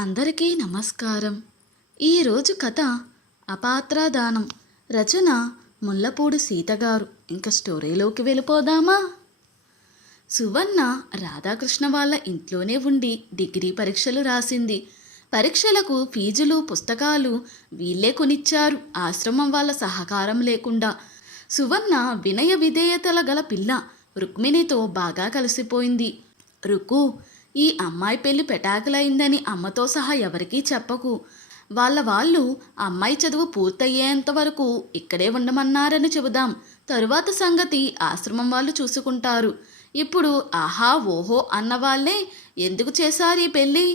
అందరికీ నమస్కారం. ఈరోజు కథ అపాత్రదానం. రచన ముల్లపూడి సీతగారు. ఇంకా స్టోరీలోకి వెళ్ళిపోదామా? సువర్ణ రాధాకృష్ణ వాళ్ళ ఇంట్లోనే ఉండి డిగ్రీ పరీక్షలు రాసింది. పరీక్షలకు ఫీజులు పుస్తకాలు వీళ్ళే కొనిచ్చారు, ఆశ్రమం వాళ్ళ సహకారం లేకుండా. సువర్ణ వినయ విధేయతల గల పిల్ల. రుక్మిణితో బాగా కలిసిపోయింది. రుకు, ఈ అమ్మాయి పెళ్లి పెటాకులైందని అమ్మతో సహా ఎవరికీ చెప్పకు. వాళ్ళు అమ్మాయి చదువు పూర్తయ్యేంత వరకు ఇక్కడే ఉండమన్నారని చెబుదాం. తరువాత సంగతి ఆశ్రమం వాళ్ళు చూసుకుంటారు. ఇప్పుడు ఆహా ఓహో అన్నవాళ్లే ఎందుకు చేశారు ఈ పెళ్ళి?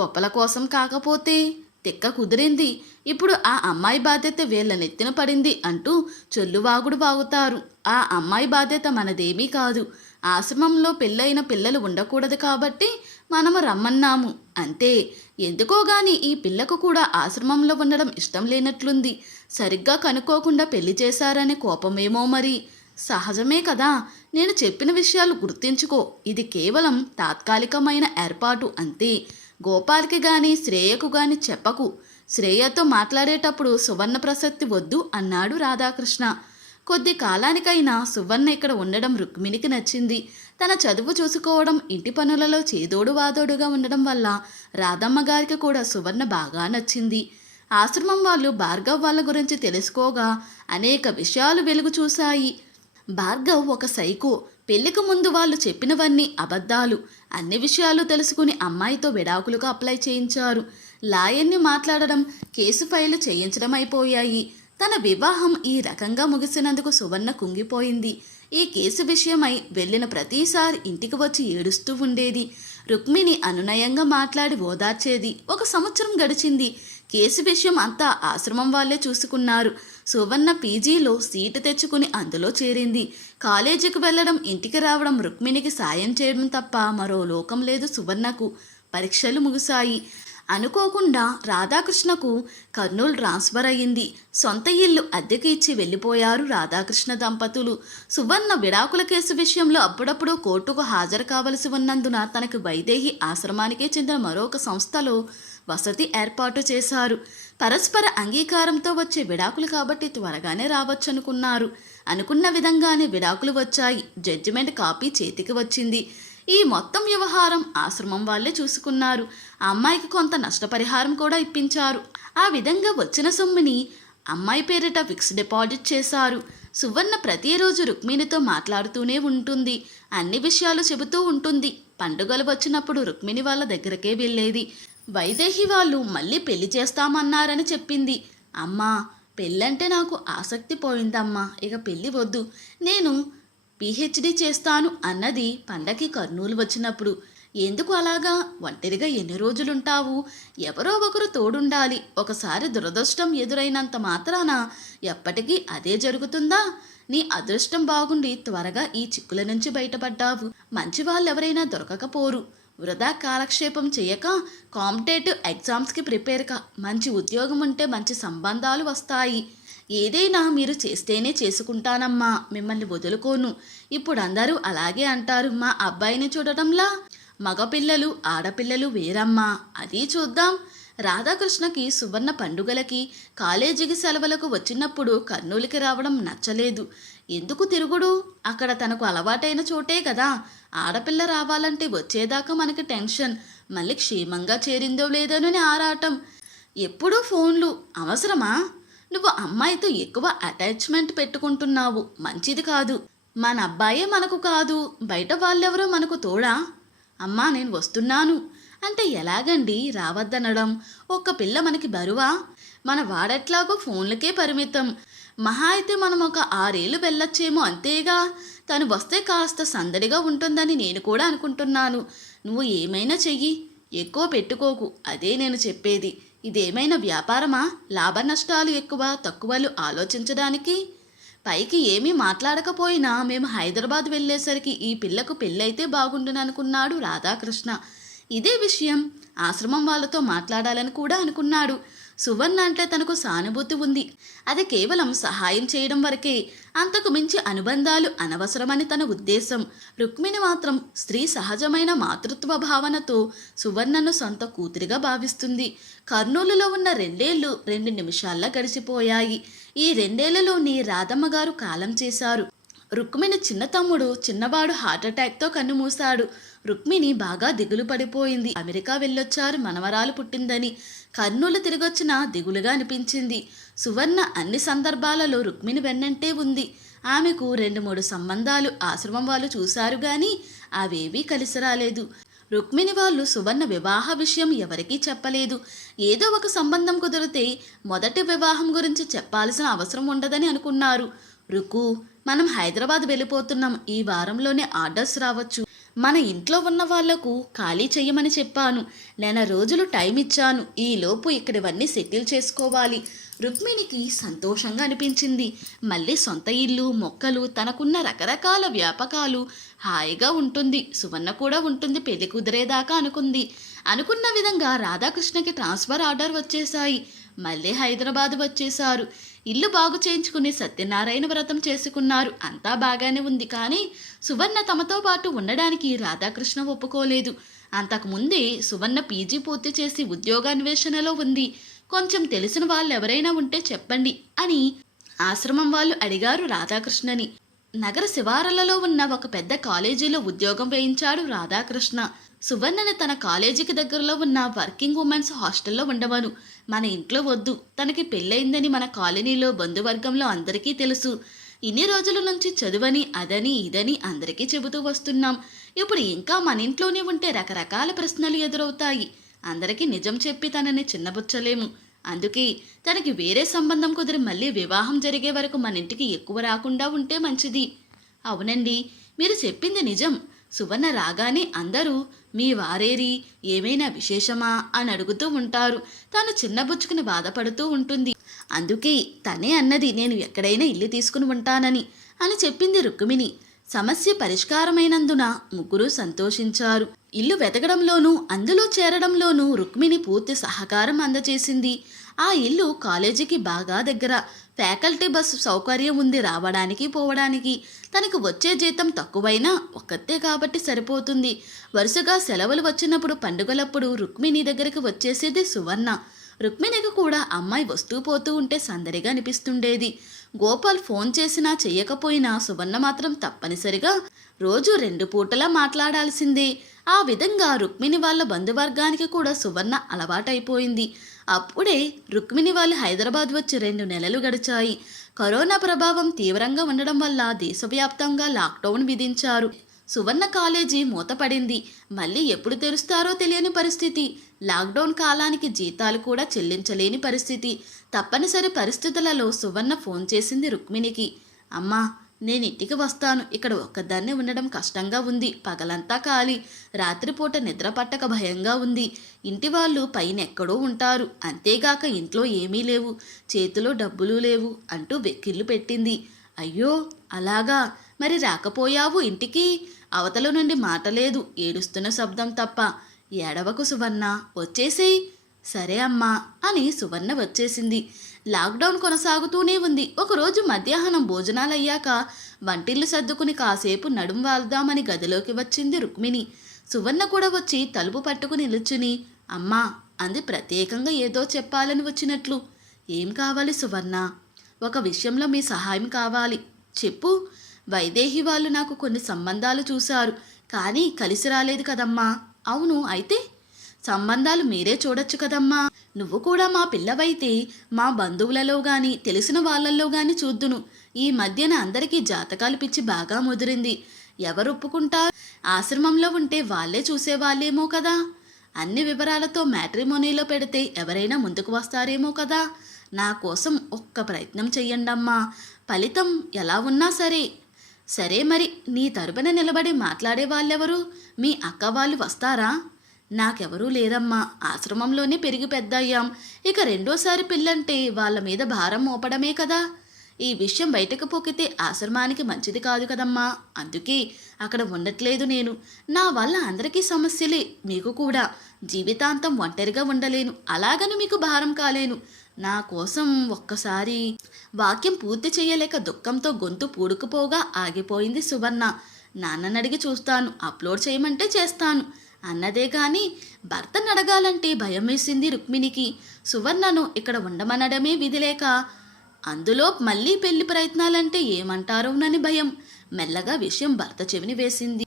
గొప్పల కోసం కాకపోతే తిక్క కుదిరింది. ఇప్పుడు ఆ అమ్మాయి బాధ్యత వీళ్ళ నెత్తిన పడింది అంటూ చొల్లువాగుడు వాగుతారు. ఆ అమ్మాయి బాధ్యత మనదేమీ కాదు. ఆశ్రమంలో పెళ్ళైన పిల్లలు ఉండకూడదు కాబట్టి మనము రమ్మన్నాము అంతే. ఎందుకో గాని ఈ పిల్లకు కూడా ఆశ్రమంలో ఉండడం ఇష్టం లేనట్లుంది. సరిగ్గా కనుక్కోకుండా పెళ్లి చేశారనే కోపమేమో మరి. సహజమే కదా. నేను చెప్పిన విషయాలు గుర్తించుకో. ఇది కేవలం తాత్కాలికమైన ఏర్పాటు అంతే. గోపాల్కి గాని శ్రేయకు గాని చెప్పకు. శ్రేయతో మాట్లాడేటప్పుడు సువర్ణ ప్రసక్తి వద్దు అన్నాడు రాధాకృష్ణ. కొద్ది కాలానికైనా సువర్ణ ఇక్కడ ఉండడం రుక్మిణికి నచ్చింది. తన చదువు చూసుకోవడం, ఇంటి పనులలో చేదోడు వాదోడుగా ఉండడం వల్ల రాధమ్మ గారికి కూడా సువర్ణ బాగా నచ్చింది. ఆశ్రమం వాళ్ళు భార్గవ్ వాళ్ళ గురించి తెలుసుకోగా అనేక విషయాలు వెలుగు చూశాయి. భార్గవ్ ఒక సైకో. పెళ్లికి ముందు వాళ్ళు చెప్పినవన్నీ అబద్ధాలు. అన్ని విషయాలు తెలుసుకుని అమ్మాయితో విడాకులుగా అప్లై చేయించారు. లాయర్ని మాట్లాడడం, కేసు ఫైలు చేయించడం అయిపోయాయి. తన వివాహం ఈ రకంగా ముగిసినందుకు సువర్ణ కుంగిపోయింది. ఈ కేసు విషయమై వెళ్ళిన ప్రతిసారి ఇంటికి వచ్చి ఏడుస్తూ ఉండేది. రుక్మిణి అనునయంగా మాట్లాడి ఓదార్చేది. 1 సంవత్సరం గడిచింది. కేసు విషయం అంతా ఆశ్రమం వాళ్ళే చూసుకున్నారు. సువర్ణ పీజీలో సీటు తెచ్చుకుని అందులో చేరింది. కాలేజీకి వెళ్ళడం, ఇంటికి రావడం, రుక్మిణికి సాయం చేయడం తప్ప మరో లోకం లేదు సువర్ణకు. పరీక్షలు ముగిశాయి. అనుకోకుండా రాధాకృష్ణకు కర్నూలు ట్రాన్స్ఫర్ అయ్యింది. సొంత ఇల్లు అద్దెకి ఇచ్చి వెళ్ళిపోయారు రాధాకృష్ణ దంపతులు. సువర్ణ విడాకుల కేసు విషయంలో అప్పుడప్పుడు కోర్టుకు హాజరు కావలసి ఉన్నందున తనకు వైదేహి ఆశ్రమానికే చెందిన మరొక సంస్థలో వసతి ఏర్పాటు చేశారు. పరస్పర అంగీకారంతో వచ్చే విడాకులు కాబట్టి త్వరగానే రావచ్చనుకున్నారు. అనుకున్న విధంగానే విడాకులు వచ్చాయి. జడ్జిమెంట్ కాపీ చేతికి వచ్చింది. ఈ మొత్తం వ్యవహారం ఆశ్రమం వాళ్ళే చూసుకున్నారు. ఆ అమ్మాయికి కొంత నష్టపరిహారం కూడా ఇప్పించారు. ఆ విధంగా వచ్చిన సొమ్ముని అమ్మాయి పేరిట ఫిక్స్డ్ డిపాజిట్ చేశారు. సువర్ణ ప్రతిరోజు రుక్మిణితో మాట్లాడుతూనే ఉంటుంది. అన్ని విషయాలు చెబుతూ ఉంటుంది. పండుగలు వచ్చినప్పుడు రుక్మిణి వాళ్ళ దగ్గరకే వెళ్ళేది. వైదేహి వాళ్ళు మళ్ళీ పెళ్లి చేస్తామన్నారని చెప్పింది. అమ్మా, పెళ్ళంటే నాకు ఆసక్తి పోయిందమ్మా, ఇక పెళ్ళి వద్దు, నేను పిహెచ్డి చేస్తాను అన్నది పండకి కర్నూలు వచ్చినప్పుడు. ఎందుకు అలాగా? ఒంటరిగా ఎన్ని రోజులుంటావు? ఎవరో ఒకరు తోడుండాలి. ఒకసారి దురదృష్టం ఎదురైనంత మాత్రాన ఎప్పటికీ అదే జరుగుతుందా? నీ అదృష్టం బాగుండి త్వరగా ఈ చిక్కుల నుంచి బయటపడ్డావు. మంచి వాళ్ళెవరైనా దొరకకపోరు. వృధా కాలక్షేపం చేయక కాంపిటేటివ్ ఎగ్జామ్స్కి ప్రిపేర్ కా. మంచి ఉద్యోగం ఉంటే మంచి సంబంధాలు వస్తాయి. ఏదైనా మీరు చేస్తేనే చేసుకుంటానమ్మా, మిమ్మల్ని వదులుకోను. ఇప్పుడు అందరూ అలాగే అంటారు. మా అబ్బాయిని చూడటంలా మగపిల్లలు ఆడపిల్లలు వేరమ్మా, అది చూద్దాం. రాధాకృష్ణకి సువర్ణ పండుగలకి, కాలేజీకి సెలవులకు వచ్చినప్పుడు కర్నూలుకి రావడం నచ్చలేదు. ఎందుకు తిరుగుడు? అక్కడ తనకు అలవాటైన చోటే కదా. ఆడపిల్ల రావాలంటే వచ్చేదాకా మనకి టెన్షన్. మళ్ళీ క్షేమంగా చేరిందో లేదోనని ఆరాటం. ఎప్పుడూ ఫోన్లు. అవసరమా? నువ్వు అమ్మాయితో ఎక్కువ అటాచ్మెంట్ పెట్టుకుంటున్నావు. మంచిది కాదు. మన అబ్బాయే మనకు కాదు, బయట వాళ్ళెవరో మనకు తోడా? అమ్మా, నేను వస్తున్నాను అంటే ఎలాగండి రావద్దనడం? ఒక్క పిల్ల మనకి బరువా? మన వాడెట్లాగో ఫోన్లకే పరిమితం. మహా అయితే మనం ఒక 6 ఏళ్ళు వెళ్ళొచ్చేమో, అంతేగా. తను వస్తే కాస్త సందడిగా ఉంటుందని నేను కూడా అనుకుంటున్నాను. నువ్వు ఏమైనా చెయ్యి, ఎక్కువ పెట్టుకోకు, అదే నేను చెప్పేది. ఇదేమైనా వ్యాపారమా? లాభ నష్టాలు ఎక్కువ తక్కువలు ఆలోచించడానికి? పైకి ఏమీ మాట్లాడకపోయినా మేము హైదరాబాద్ వెళ్ళేసరికి ఈ పిల్లకు పెళ్ళైతే బాగుండుననుకున్నాడు రాధాకృష్ణ. ఇదే విషయం ఆశ్రమం వాళ్ళతో మాట్లాడాలని కూడా అనుకున్నాడు. సువర్ణ అంటే తనకు సానుభూతి ఉంది. అది కేవలం సహాయం చేయడం వరకే, అంతకు మించి అనుబంధాలు అనవసరమని తన ఉద్దేశం. రుక్మిణి మాత్రం స్త్రీ సహజమైన మాతృత్వ భావనతో సువర్ణను సొంత కూతురిగా భావిస్తుంది. కర్నూలులో ఉన్న 2 ఏళ్ళు 2 నిమిషాల్లో గడిచిపోయాయి. ఈ 2 ఏళ్లలోని రాధమ్మగారు కాలం చేశారు. రుక్మిణి చిన్న తమ్ముడు చిన్నవాడు హార్ట్అటాక్తో కన్నుమూశాడు. రుక్మిణి బాగా దిగులు పడిపోయింది. అమెరికా వెళ్ళొచ్చారు మనవరాలు పుట్టిందని. కర్నూలు తిరిగొచ్చిన దిగులుగా అనిపించింది. సువర్ణ అన్ని సందర్భాలలో రుక్మిణి వెన్నంటే ఉంది. ఆమెకు 2-3 సంబంధాలు ఆశ్రమం వాళ్ళు చూశారు గాని అవేవీ కలిసి రాలేదు. రుక్మిణి వాళ్ళు సువర్ణ వివాహ విషయం ఎవరికీ చెప్పలేదు. ఏదో ఒక సంబంధం కుదిరితే మొదటి వివాహం గురించి చెప్పాల్సిన అవసరం ఉండదని అనుకున్నారు. రుకు, మనం హైదరాబాద్ వెళ్ళిపోతున్నాం. ఈ వారంలోనే ఆర్డర్స్ రావచ్చు. మన ఇంట్లో ఉన్న వాళ్లకు ఖాళీ చెయ్యమని చెప్పాను. 1 రోజులు టైం ఇచ్చాను. ఈలోపు ఇక్కడివన్నీ సెటిల్ చేసుకోవాలి. రుక్మిణికి సంతోషంగా అనిపించింది. మళ్ళీ సొంత ఇల్లు, మొక్కలు, తనకున్న రకరకాల వ్యాపకాలు, హాయిగా ఉంటుంది. సువర్ణ కూడా ఉంటుంది పెళ్లి కుదిరేదాకా అనుకుంది. అనుకున్న విధంగా రాధాకృష్ణకి ట్రాన్స్ఫర్ ఆర్డర్ వచ్చేశాయి. మళ్ళీ హైదరాబాద్ వచ్చేశారు. ఇల్లు బాగు చేయించుకుని సత్యనారాయణ వ్రతం చేసుకున్నారు. అంతా బాగానే ఉంది. కానీ సువర్ణ తమతో పాటు ఉండడానికి రాధాకృష్ణ ఒప్పుకోలేదు. అంతకుముందే సువర్ణ పీజీ పూర్తి చేసి ఉద్యోగాన్వేషణలో ఉంది. కొంచెం తెలిసిన వాళ్ళు ఎవరైనా ఉంటే చెప్పండి అని ఆశ్రమం వాళ్ళు అడిగారు రాధాకృష్ణని. నగర శివారులలో ఉన్న ఒక పెద్ద కాలేజీలో ఉద్యోగం వేయించాడు రాధాకృష్ణ. సువర్ణని తన కాలేజీకి దగ్గరలో ఉన్న వర్కింగ్ ఉమెన్స్ హాస్టల్లో ఉండవను. మన ఇంట్లో వద్దు. తనకి పెళ్ళయిందని మన కాలనీలో బంధువర్గంలో అందరికీ తెలుసు. ఇన్ని రోజుల నుంచి చదువని అదని ఇదని అందరికీ చెబుతూ వస్తున్నాం. ఇప్పుడు ఇంకా మన ఇంట్లోనే ఉంటే రకరకాల ప్రశ్నలు ఎదురవుతాయి. అందరికీ నిజం చెప్పి తనని చిన్నబుచ్చలేము. అందుకే తనకి వేరే సంబంధం కుదిరి మళ్ళీ వివాహం జరిగే వరకు మన ఇంటికి ఎక్కువ రాకుండా ఉంటే మంచిది. అవునండి, మీరు చెప్పింది నిజం. సువర్ణ రాగానే అందరూ మీ వారేరి, ఏమైనా విశేషమా అని అడుగుతూ ఉంటారు. తాను చిన్నబుచ్చుకుని బాధపడుతూ ఉంటుంది. అందుకే తనే అన్నది నేను ఎక్కడైనా ఇల్లు తీసుకుని ఉంటానని అని చెప్పింది రుక్మిణి. సమస్య పరిష్కారమైనందున ముగ్గురు సంతోషించారు. ఇల్లు వెతకడంలోనూ అందులో చేరడంలోనూ రుక్మిణి పూర్తి సహకారం అందజేసింది. ఆ ఇల్లు కాలేజీకి బాగా దగ్గర. ఫ్యాకల్టీ బస్సు సౌకర్యం ఉంది రావడానికి పోవడానికి. తనకు వచ్చే జీతం తక్కువైనా ఒక్కతే కాబట్టి సరిపోతుంది. వరుసగా సెలవులు వచ్చినప్పుడు పండుగలప్పుడు రుక్మిణి దగ్గరికి వచ్చేసేది సువర్ణ. రుక్మిణికి కూడా అమ్మాయి వస్తూ పోతూ ఉంటే సందడిగా అనిపిస్తుండేది. గోపాల్ ఫోన్ చేసినా చెయ్యకపోయినా సువర్ణ మాత్రం తప్పనిసరిగా రోజు 2 పూటలా మాట్లాడాల్సిందే. ఆ విధంగా రుక్మిణి వాళ్ళ బంధువర్గానికి కూడా సువర్ణ అలవాటైపోయింది. అప్పుడే రుక్మిణి వాళ్ళు హైదరాబాద్ వచ్చి 2 నెలలు గడిచాయి. కరోనా ప్రభావం తీవ్రంగా ఉండడం వల్ల దేశవ్యాప్తంగా లాక్డౌన్ విధించారు. సువర్ణ కాలేజీ మూతపడింది. మళ్ళీ ఎప్పుడు తెరుస్తారో తెలియని పరిస్థితి. లాక్డౌన్ కాలానికి జీతాలు కూడా చెల్లించలేని పరిస్థితి. తప్పనిసరి పరిస్థితులలో సువర్ణ ఫోన్ చేసింది రుక్మిణికి. అమ్మా, నేను ఇంటికి వస్తాను. ఇక్కడ ఒక్కదాన్నే ఉండడం కష్టంగా ఉంది. పగలంతా ఖాళీ. రాత్రిపూట నిద్ర పట్టక భయంగా ఉంది. ఇంటి వాళ్ళు పైన ఎక్కడో ఉంటారు. అంతేగాక ఇంట్లో ఏమీ లేవు, చేతిలో డబ్బులు లేవు అంటూ వెక్కిళ్ళు పెట్టింది. అయ్యో అలాగా, మరి రాకపోయావు ఇంటికి? అవతల నుండి మాట లేదు, ఏడుస్తున్న శబ్దం తప్ప. ఏడవకు సువర్ణ, వచ్చేసేయ్. సరే అమ్మా అని సువర్ణ వచ్చేసింది. లాక్డౌన్ కొనసాగుతూనే ఉంది. ఒకరోజు మధ్యాహ్నం భోజనాలయ్యాక వంటిల్లు సర్దుకుని కాసేపు నడుం వాల్దామని గదిలోకి వచ్చింది రుక్మిణి. సువర్ణ కూడా వచ్చి తలుపు పట్టుకుని నిలుచుని అమ్మా అంది ప్రత్యేకంగా ఏదో చెప్పాలని వచ్చినట్లు. ఏం కావాలి సువర్ణ? ఒక విషయంలో మీ సహాయం కావాలి. చెప్పు. వైదేహి వాళ్ళు నాకు కొన్ని సంబంధాలు చూశారు, కానీ కలిసి రాలేదు కదమ్మా. అవును, అయితే సంబంధాలు మీరే చూడొచ్చు కదమ్మా. నువ్వు కూడా మా పిల్లవైతే మా బంధువులలో గాని తెలిసిన వాళ్ళల్లో గాని చూద్దును. ఈ మధ్యన అందరికీ జాతకాలు పిచ్చి బాగా ముదిరింది. ఎవరు ఒప్పుకుంటారు? ఆశ్రమంలో ఉంటే వాళ్ళే చూసేవాళ్ళేమో కదా. అన్ని వివరాలతో మ్యాట్రిమోనీలో పెడితే ఎవరైనా ముందుకు వస్తారేమో కదా. నా కోసం ఒక్క ప్రయత్నం చెయ్యండమ్మా. ఫలితం ఎలా ఉన్నా సరే. సరే, మరి నీ తరపున నిలబడి మాట్లాడే వాళ్ళెవరు? మీ అక్క వాళ్ళు వస్తారా? నాకెవరూ లేదమ్మా. ఆశ్రమంలోనే పెరిగి పెద్దయ్యాం. ఇక రెండోసారి పిల్లంటే వాళ్ళ మీద భారం మోపడమే కదా. ఈ విషయం బయటకు పొక్కితే ఆశ్రమానికి మంచిది కాదు కదమ్మా. అందుకే అక్కడ ఉండట్లేదు నేను. నా వల్ల అందరికీ సమస్యలే, మీకు కూడా. జీవితాంతం ఒంటరిగా ఉండలేను, అలాగని మీకు భారం కాలేను. నా కోసం ఒక్కసారి వాక్యం పూర్తి చేయలేక దుఃఖంతో గొంతు పూడుకుపోగా ఆగిపోయింది సువర్ణ. నాన్నని అడిగి చూస్తాను, అప్లోడ్ చేయమంటే చేస్తాను అన్నదే కానీ భర్తను అడగాలంటే భయం వేసింది రుక్మిణికి. సువర్ణను ఇక్కడ ఉండమనడమే విధిలేక అందులో మళ్ళీ పెళ్లి ప్రయత్నాలంటే ఏమంటారోనని భయం. మెల్లగా విషయం భర్త చెవిని వేసింది.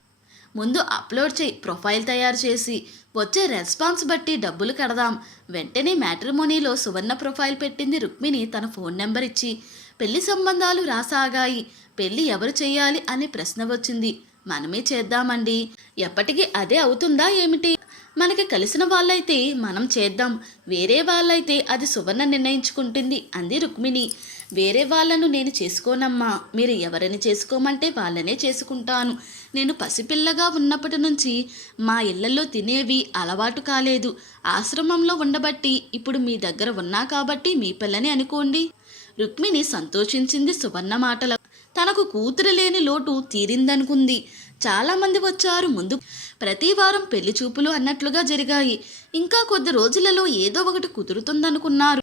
ముందు అప్లోడ్ చేయి, ప్రొఫైల్ తయారు చేసి వచ్చే రెస్పాన్స్ బట్టి డబ్బులు కడదాం. వెంటనే మ్యాట్రిమోనీలో సువర్ణ ప్రొఫైల్ పెట్టింది రుక్మిణి తన ఫోన్ నెంబర్ ఇచ్చి. పెళ్లి సంబంధాలు రాసాగాయి. పెళ్లి ఎవరు చేయాలి అనే ప్రశ్న వచ్చింది. మనమే చేద్దామండి. ఎప్పటికీ అదే అవుతుందా ఏమిటి? మనకి కలిసిన వాళ్ళైతే మనం చేద్దాం, వేరే వాళ్ళైతే అది సువర్ణ నిర్ణయించుకుంటుంది అంది రుక్మిణి. వేరే వాళ్ళను నేను చేసుకోనమ్మా, మీరు ఎవరిని చేసుకోమంటే వాళ్ళనే చేసుకుంటాను. నేను పసిపిల్లగా ఉన్నప్పటి నుంచి మా ఇళ్లలో తినేవి అలవాటు కాలేదు. ఆశ్రమంలో ఉండబట్టి ఇప్పుడు మీ దగ్గర ఉన్నా కాబట్టి మీ పిల్లని అనుకోండి. రుక్మిణి సంతోషించింది సువర్ణ మాటల. తనకు కూతురు లేని లోటు తీరిందనుకుంది. చాలామంది వచ్చారు ముందు. ప్రతి వారం పెళ్లి చూపులు అన్నట్లుగా జరిగాయి. ఇంకా కొద్ది రోజులలో ఏదో ఒకటి కుదురుతుందనుకున్నారు.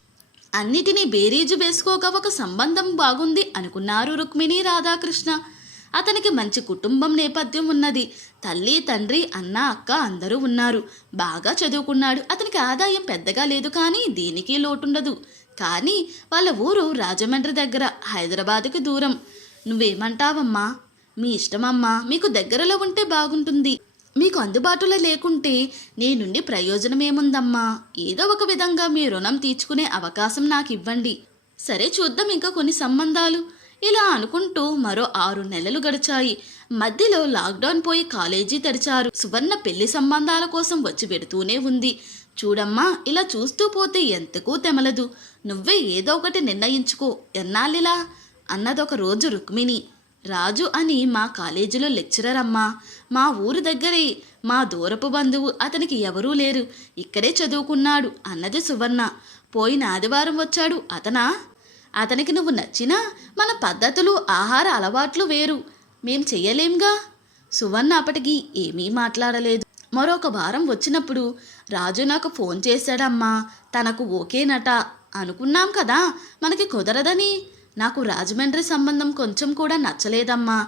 అన్నిటినీ బేరీజు వేసుకోక ఒక సంబంధం బాగుంది అనుకున్నారు రుక్మిణి, రాధాకృష్ణ. అతనికి మంచి కుటుంబం నేపథ్యం ఉన్నది. తల్లి, తండ్రి, అన్న, అక్క అందరూ ఉన్నారు. బాగా చదువుకున్నాడు. అతనికి ఆదాయం పెద్దగా లేదు, కానీ దీనికి లోటుండదు. కానీ వాళ్ళ ఊరు రాజమండ్రి దగ్గర, హైదరాబాద్కి దూరం. నువ్వేమంటావమ్మా? మీ ఇష్టమమ్మా. మీకు దగ్గరలో ఉంటే బాగుంటుంది. మీకు అందుబాటులో లేకుంటే నీ నుండి ప్రయోజనమేముందమ్మా? ఏదో ఒక విధంగా మీ రుణం తీర్చుకునే అవకాశం నాకు ఇవ్వండి. సరే చూద్దాం ఇంకా కొన్ని సంబంధాలు. ఇలా అనుకుంటూ మరో 6 నెలలు గడిచాయి. మధ్యలో లాక్డౌన్ పోయి కాలేజీ తెరిచారు. సువర్ణ పెళ్లి సంబంధాల కోసం వచ్చి పెడుతూనే ఉంది. చూడమ్మా, ఇలా చూస్తూ పోతే ఎంతకూ తెమలదు. నువ్వే ఏదో ఒకటి నిర్ణయించుకో. ఎన్నాళ్ళిలా అన్నదొక రోజు రుక్మిణి. రాజు అని మా కాలేజీలో లెక్చరర్ అమ్మా. మా ఊరు దగ్గరే, మా దూరపు బంధువు. అతనికి ఎవరూ లేరు, ఇక్కడే చదువుకున్నాడు అన్నది సువర్ణ. పోయిన ఆదివారం వచ్చాడు. అతనికి నువ్వు నచ్చినా మన పద్ధతులు, ఆహార అలవాట్లు వేరు. మేం చెయ్యలేంగా. సువర్ణ అప్పటికి ఏమీ మాట్లాడలేదు. మరొక వారం వచ్చినప్పుడు రాజు నాకు ఫోన్ చేశాడమ్మా. తనకు ఓకేనట. అనుకున్నాం కదా మనకి కుదరదని. నాకు రాజమండ్రి సంబంధం కొంచెం కూడా నచ్చలేదమ్మా.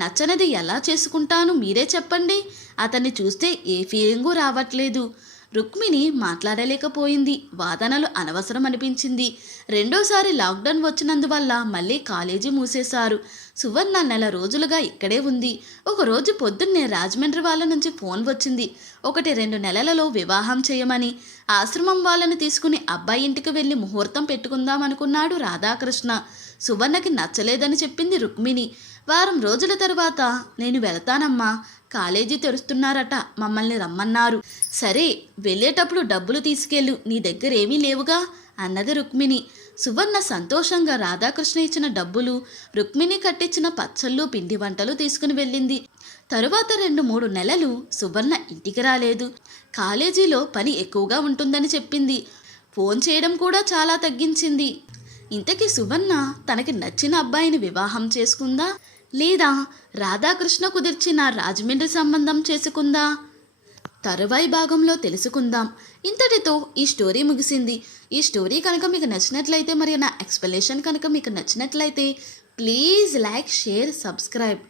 నచ్చనిది ఎలా చేసుకుంటాను మీరే చెప్పండి. అతన్ని చూస్తే ఏ ఫీలింగు రావట్లేదు. రుక్మిణి మాట్లాడలేకపోయింది. వాదనలు అనవసరం అనిపించింది. రెండోసారి లాక్డౌన్ వచ్చినందువల్ల మళ్ళీ కాలేజీ మూసేశారు. సువర్ణ నెల రోజులుగా ఇక్కడే ఉంది. ఒకరోజు పొద్దున్నే రాజమండ్రి వాళ్ళ నుంచి ఫోన్ వచ్చింది. 1-2 నెలలలో వివాహం చేయమని. ఆశ్రమం వాళ్ళని తీసుకుని అబ్బాయి ఇంటికి వెళ్ళి ముహూర్తం పెట్టుకుందామనుకున్నాడు రాధాకృష్ణ. సువర్ణకి నచ్చలేదని చెప్పింది రుక్మిణి. వారం రోజుల తరువాత నేను వెళతానమ్మా, కాలేజీ తెరుస్తున్నారట, మమ్మల్ని రమ్మన్నారు. సరే, వెళ్ళేటప్పుడు డబ్బులు తీసుకెళ్ళు, నీ దగ్గర ఏమీ లేవుగా అన్నది రుక్మిణి. సువర్ణ సంతోషంగా రాధాకృష్ణ ఇచ్చిన డబ్బులు, రుక్మిణి కట్టించిన పచ్చళ్ళు, పిండి వంటలు తీసుకుని వెళ్ళింది. తరువాత 2-3 నెలలు సువర్ణ ఇంటికి రాలేదు. కాలేజీలో పని ఎక్కువగా ఉంటుందని చెప్పింది. ఫోన్ చేయడం కూడా చాలా తగ్గించింది. ఇంతకీ సువర్ణ తనకి నచ్చిన అబ్బాయిని వివాహం చేసుకుందా, లేదా రాధాకృష్ణ కుదిర్చిన రాజమండ్రి సంబంధం చేసుకుందా? తరువాయి భాగంలో తెలుసుకుందాం. ఇంతటితో ఈ స్టోరీ ముగిసింది. ఈ స్టోరీ కనుక మీకు నచ్చినట్లయితే, మరియు నా ఎక్స్ప్లెనేషన్ కనుక మీకు నచ్చినట్లయితే, ప్లీజ్ లైక్, షేర్, సబ్స్క్రైబ్.